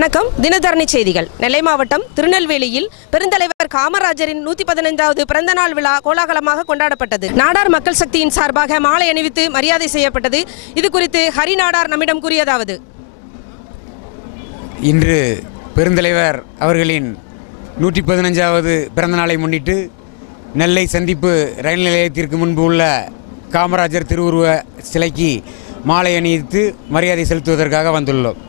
வணக்கம். தினதரணி செய்திகள். நெல்லை மாவட்டம் திருநெல்வேலியில் பெருந்தலைவர் காமராஜரின் 115வது பிறந்த நாள் விழா கோலாகலமாக கொண்டாடப்பட்டது. நாடார் மக்கள் சக்தியின் சார்பாக மாலை அணிவித்து மரியாதை செய்யப்பட்டது. இது குறித்து ஹரி நாடார் நம்மிடம் கூறியதாவது: இன்று பெருந்தலைவர் அவர்களின் 115வது பிறந்த நாளை முன்னிட்டு நெல்லை சந்திப்பு ரயில் நிலையத்திற்கு முன்பு உள்ள காமராஜர் திருவுருவ சிலைக்கு மாலை அணிவித்து மரியாதை செலுத்துவதற்காக வந்துள்ளோம்.